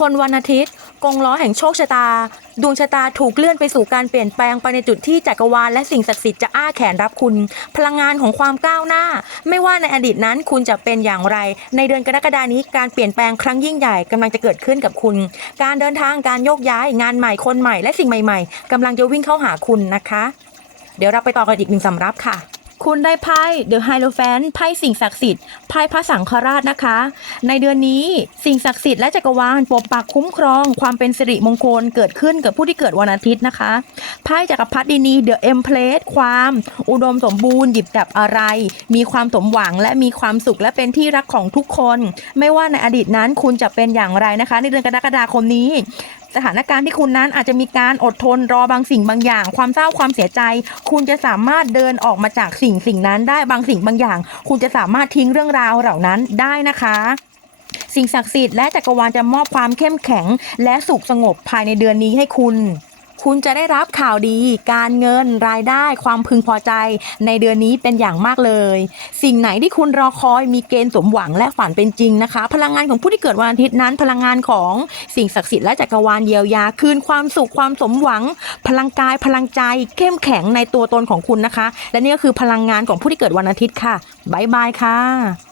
คนวันอาทิตย์ กงล้อแห่งโชคชะตา ดวงชะตาถูกเลื่อนไปสู่การเปลี่ยนแปลงไปในจุดที่จักรวาลและสิ่งศักดิ์สิทธิ์จะอ้าแขนรับคุณ พลังงานของความก้าวหน้า ไม่ว่าในอดีตนั้นคุณจะเป็นอย่างไร ในเดือนกรกฎานี้การเปลี่ยนแปลงครั้งยิ่งใหญ่กำลังจะเกิดขึ้นกับคุณ การเดินทางการโยกย้ายงานใหม่คนใหม่และสิ่งใหม่ ๆกำลังจะวิ่งเข้าหาคุณนะคะ เดี๋ยวเราไปต่อกันอีกหนึ่งสำรับค่ะ คุณได้ไพ่ The Hierophant ไพ่สิ่งศักดิ์สิทธิ์ไพ่พระสังฆราชนะคะ ในเดือนนี้สิ่งศักดิ์สิทธิ์และจักรวาลปกปักคุ้มครอง ความเป็นสิริมงคลเกิดขึ้นกับผู้ที่เกิดวันอาทิตย์นะคะไพ่จักรพรรดินี The Empress ความ อุดมสมบูรณ์หยิบจับอะไร มีความสมหวังและมีความสุขและเป็นที่รักของทุกคน ไม่ว่าในอดีตนั้นคุณจะเป็นอย่างไรนะคะ ในเดือนกรกฎาคมนี้ สถานการณ์ที่คุณนั้นอาจจะมีการอดทนรอบางสิ่งบางอย่าง ความเศร้าความเสียใจ คุณจะสามารถเดินออกมาจากสิ่งสิ่งนั้นได้บางสิ่งบางอย่าง คุณจะสามารถทิ้งเรื่องราวเหล่านั้นได้นะคะสิ่งศักดิ์สิทธิ์และจักรวาลจะมอบความเข้มแข็ง และสุขสงบภายในเดือนนี้ให้คุณ คุณจะได้รับข่าวดีการเงินรายได้ความพึงพอใจ ในเดือนนี้เป็นอย่างมากเลย สิ่งไหนที่คุณรอคอยมีเกณฑ์สมหวังและฝันเป็นจริงนะคะ พลังงานของผู้ที่เกิดวันอาทิตย์นั้น พลังงานของสิ่งศักดิ์สิทธิ์และจักรวาลเยียวยา คืนความสุขความสมหวัง พลังกายพลังใจ เข้มแข็งในตัวตนของคุณนะคะ และนี่ก็คือพลังงานของผู้ที่เกิดวันอาทิตย์ค่ะบ๊ายบายค่ะ